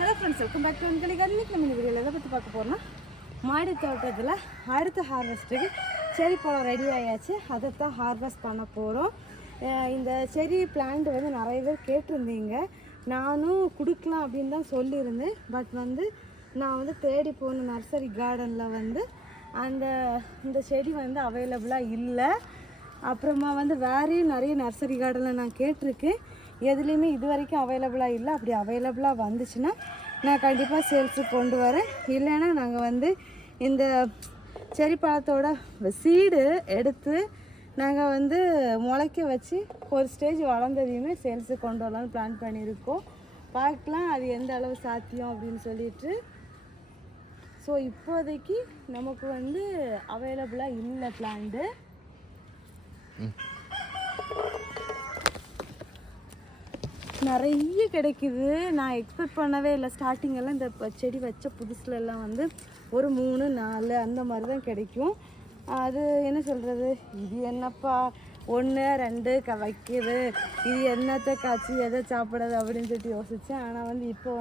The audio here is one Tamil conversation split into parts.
Hello friends, welcome back to உங்களுக்கு. அன்றைக்கி நம்ம இந்த வீடியோவில் எதை பற்றி பார்க்க போகிறோம்னா, மாடி தோட்டத்தில் அடுத்த ஹார்வெஸ்ட்டுக்கு செரி பழம் ரெடி ஆயாச்சு. அதைத்தான் ஹார்வெஸ்ட் பண்ண போகிறோம். இந்த செரி பிளான்ட் வந்து நிறைய பேர் கேட்டிருந்தீங்க. நானும் கொடுக்கலாம் அப்படின்னு தான் சொல்லியிருந்தேன். பட் நான் தேடி போன நர்சரி கார்டனில் இந்த செடி அவைலபிளாக இல்லை. அப்புறமா வேறையும் நிறைய நர்சரி கார்டனில் நான் கேட்டிருக்கேன். எதுலேயுமே இது வரைக்கும் அவைலபிளாக இல்லை. அப்படி அவைலபிளாக வந்துச்சுன்னா நான் கண்டிப்பாக சேல்ஸுக்கு கொண்டு வரேன். இல்லைன்னா நாங்கள் இந்த செரி பழத்தோட சீடு எடுத்து நாங்கள் முளைக்க வச்சு ஒரு ஸ்டேஜ் வளர்ந்ததையுமே சேல்ஸுக்கு கொண்டு வரலான்னு பிளான் பண்ணியிருக்கோம். பார்க்கலாம் அது எந்த அளவு சாத்தியம் அப்படின்னு சொல்லிட்டு. ஸோ இப்போதைக்கு நமக்கு அவைலபிளாக இல்லை பிளான்ட்டு. நிறைய கிடைக்குது. நான் எக்ஸ்பெக்ட் பண்ணவே இல்லை. ஸ்டார்டிங்கெல்லாம் இந்த செடி வச்ச புதுசுலலாம் ஒரு 3-4 அந்த மாதிரி தான் கிடைக்கும். அது என்ன சொல்கிறது, இது என்னப்பா 1-2 வைக்கிது, இது என்னத்தை காய்ச்சி எதை சாப்பிடாது அப்படின்னு சொல்லிட்டு யோசித்தேன். ஆனால் இப்போ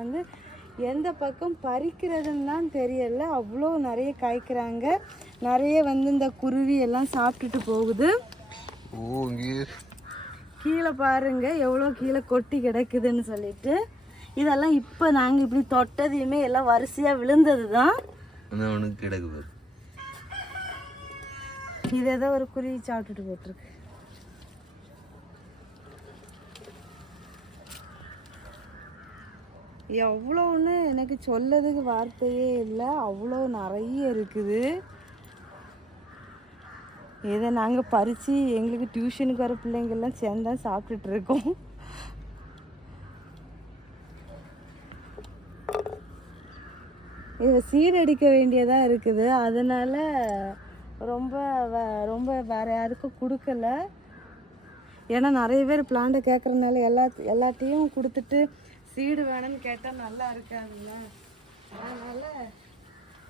எந்த பக்கம் பறிக்கிறதுன்னு தான் தெரியல. அவ்வளோ நிறைய காய்க்கிறாங்க. நிறைய இந்த குருவி எல்லாம் சாப்பிட்டுட்டு போகுது. கீழே பாருங்க எவ்வளோ கீழே கொட்டி கிடக்குதுன்னு சொல்லிட்டு. இதெல்லாம் இப்போ நாங்கள் இப்படி தொட்டதையுமே எல்லாம் வரிசையாக விழுந்தது தான். கிடக்குது. இது ஏதோ ஒரு குருவி சாப்பிட்டுட்டு போட்டிருக்கு. எவ்வளோன்னு எனக்கு சொல்லதுக்கு வார்த்தையே இல்லை. அவ்வளோ நிறைய இருக்குது. இதை நாங்கள் பறித்து எங்களுக்கு டியூஷனுக்கு வர பிள்ளைங்கள்லாம் சேர்ந்து தான் சாப்பிட்டுட்ருக்கோம். இதை சீடடிக்க வேண்டியதாக இருக்குது. அதனால் ரொம்ப வேறு யாருக்கும் கொடுக்கல. ஏன்னா நிறைய பேர் பிளான்ட்டை கேட்குறதுனால எல்லாத்தையும் கொடுத்துட்டு சீடு வேணும்னு கேட்டால் நல்லா இருக்காதுல்ல. அதனால்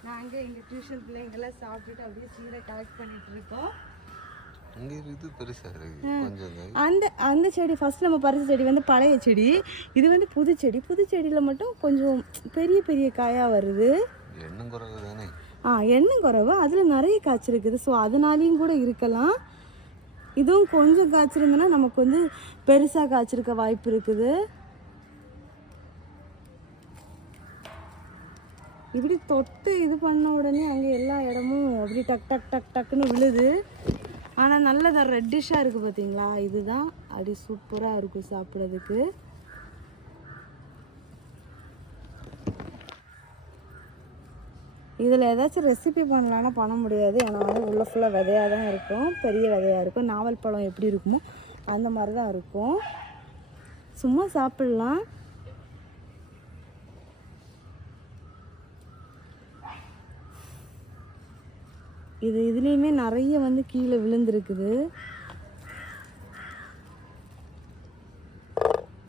நாங்கள் எங்கள் டியூஷன் பிள்ளைங்கெல்லாம் சாப்பிட்டுட்டு அப்படியே சீடை கலெக்ட் பண்ணிட்டு இருக்கோம். அந்த செடி ஃபர்ஸ்ட் நம்ம பறிச்ச செடி பழைய செடி. இது புது செடி. புது செடியில் மட்டும் கொஞ்சம் பெரிய பெரிய காயாக வருது. எண்ணெய் குறைவு. அதில் நிறைய காய்ச்சிருக்குது. ஸோ அதனாலையும் கூட இருக்கலாம். இதுவும் கொஞ்சம் காய்ச்சிருந்தோன்னா நமக்கு பெருசாக காய்ச்சிருக்க வாய்ப்பு இருக்குது. இப்படி தொட்டு இது பண்ண உடனே அங்கே எல்லா இடமும் அப்படி டக் டக் டக் டக்குன்னு விழுது. ஆனால் நல்லதாக ரெட்டிஷாக இருக்குது பார்த்தீங்களா. இதுதான் அப்படி சூப்பராக இருக்கும் சாப்பிட்றதுக்கு. இதில் ஏதாச்சும் ரெசிபி பண்ணலான்னா பண்ண முடியாது. ஏன்னா உள்ள ஃபுல்லாக விதையாக தான் இருக்கும். பெரிய விதையாக இருக்கும். நாவல் பழம் எப்படி இருக்குமோ அந்த மாதிரி தான் இருக்கும். சும்மா சாப்பிட்லாம். இதுலேயுமே நிறைய கீழே விழுந்துருக்குது.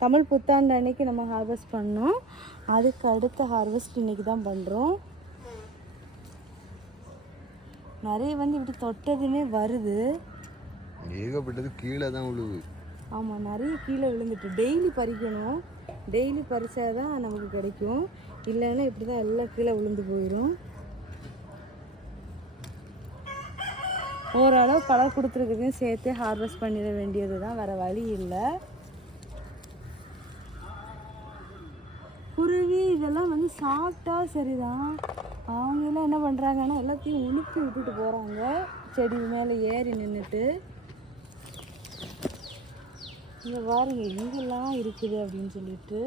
தமிழ் புத்தாண்டு அன்னைக்கு நம்ம ஹார்வெஸ்ட் பண்ணோம். அதுக்கு அடுத்த ஹார்வெஸ்ட் இன்னைக்கு தான் பண்ணுறோம். நிறைய இப்படி தொட்டதுமே வருது. ஏகப்பட்டது கீழே தான் விழுது. ஆமாம், நிறைய கீழே விழுந்துட்டு. டெய்லி பறிக்கணும். டெய்லி பறிச்சாதான் நமக்கு கிடைக்கும். இல்லைன்னா இப்படி தான் எல்லாம் கீழே விழுந்து போயிடும். ஓரளவு கலர் கொடுத்துருக்குதையும் சேர்த்து ஹார்வெஸ்ட் பண்ணிட வேண்டியது தான். வேறு வழி இல்லை. குருவி இதெல்லாம் சாப்பிட்டா சரிதான். அவங்கெல்லாம் என்ன பண்ணுறாங்கன்னா எல்லாத்தையும் உளுப்பி விட்டுட்டு போகிறாங்க. செடி மேலே ஏறி நின்றுட்டு. இங்கே பாருங்க இங்கெல்லாம் இருக்குது அப்படின்னு சொல்லிட்டு.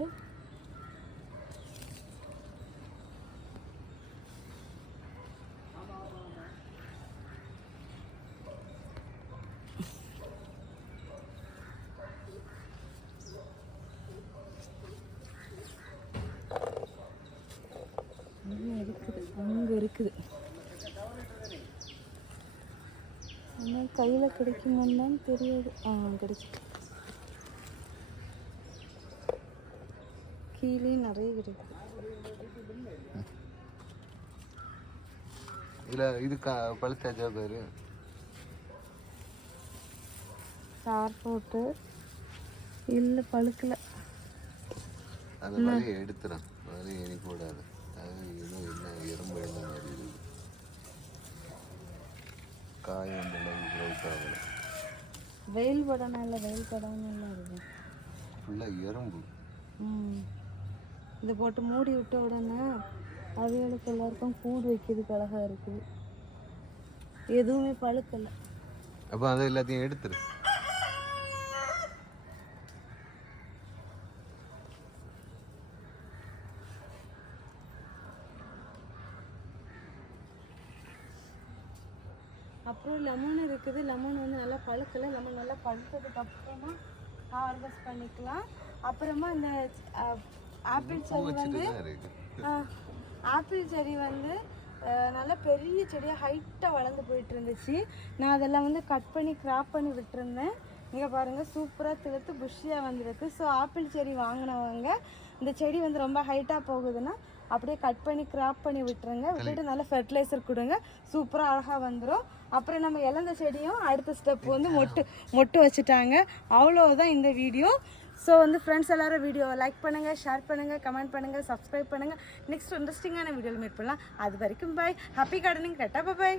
அங்கே இருக்குது. ஆனால் கையில் கிடைக்குமான்னு தெரியாது. கிடைச்சி கீழே நிறைய கிடைக்குது. இல்லை இது பழுத்தாச்சா பேர் சார் போட்டு இல்லை பழுக்கலை. அது மாதிரி எடுத்துறேன். அது எனக்கு கூடாது. அது இன்னும் என்ன எறும்பு எழுந்த மாதிரி இருக்குது. காய் வந்து க்ரௌட் ஆகலை. வெயில் படம் இல்லை, வெயில் படம் நல்லா இருக்கு. ஃபுல்லாக எறும்பு. இதை போட்டு மூடி விட்ட உடனே அவைகளுக்கு எல்லாருக்கும் கூடு வைக்கிறதுக்கு அழகாக இருக்குது. எதுவுமே பழுக்கலை. அப்போ அதை எல்லாத்தையும் எடுத்துரு. அப்புறம் லெமன் இருக்குது. லெமன் வந்து நல்லா பழுக்கலை. லெமன் நல்லா பழுத்ததுக்கு அப்புறமா ஹார்வெஸ்ட் பண்ணிக்கலாம். அப்புறமா இந்த ஆப்பிள் செடி வந்து ஆப்பிள் செடி வந்து நல்லா பெரிய செடியாக ஹைட்டாக வளர்ந்து போயிட்டு இருந்துச்சு. நான் அதெல்லாம் வந்து கட் பண்ணி கிராப் பண்ணி விட்டுருந்தேன். இங்கே பாருங்கள், சூப்பராக திழுத்து புஷ்ஷியாக வந்துருக்கு. ஸோ ஆப்பிள் செடி வாங்கினவங்க இந்த செடி வந்து ரொம்ப ஹைட்டாக போகுதுன்னா அப்படியே கட் பண்ணி கிராப் பண்ணி விட்டுருங்க. விட்டுட்டு நல்லா ஃபெர்டிலைசர் கொடுங்க, சூப்பராக அழகாக வந்துடும். அப்புறம் நம்ம இழந்த செடியும் அடுத்த ஸ்டெப் வந்து மொட்டு வச்சுட்டாங்க. அவ்வளோதான் இந்த வீடியோ. ஸோ வந்து ஃப்ரெண்ட்ஸ் எல்லோரும் வீடியோவை லைக் பண்ணுங்கள், ஷேர் பண்ணுங்கள், கமெண்ட் பண்ணுங்கள், சப்ஸ்கிரைப் பண்ணுங்கள். நெக்ஸ்ட் இன்ட்ரெஸ்டிங்கான வீடியோவில் மீட் பண்ணலாம். அது வரைக்கும் பாய். Happy gardening. கரெக்டாக பாய்.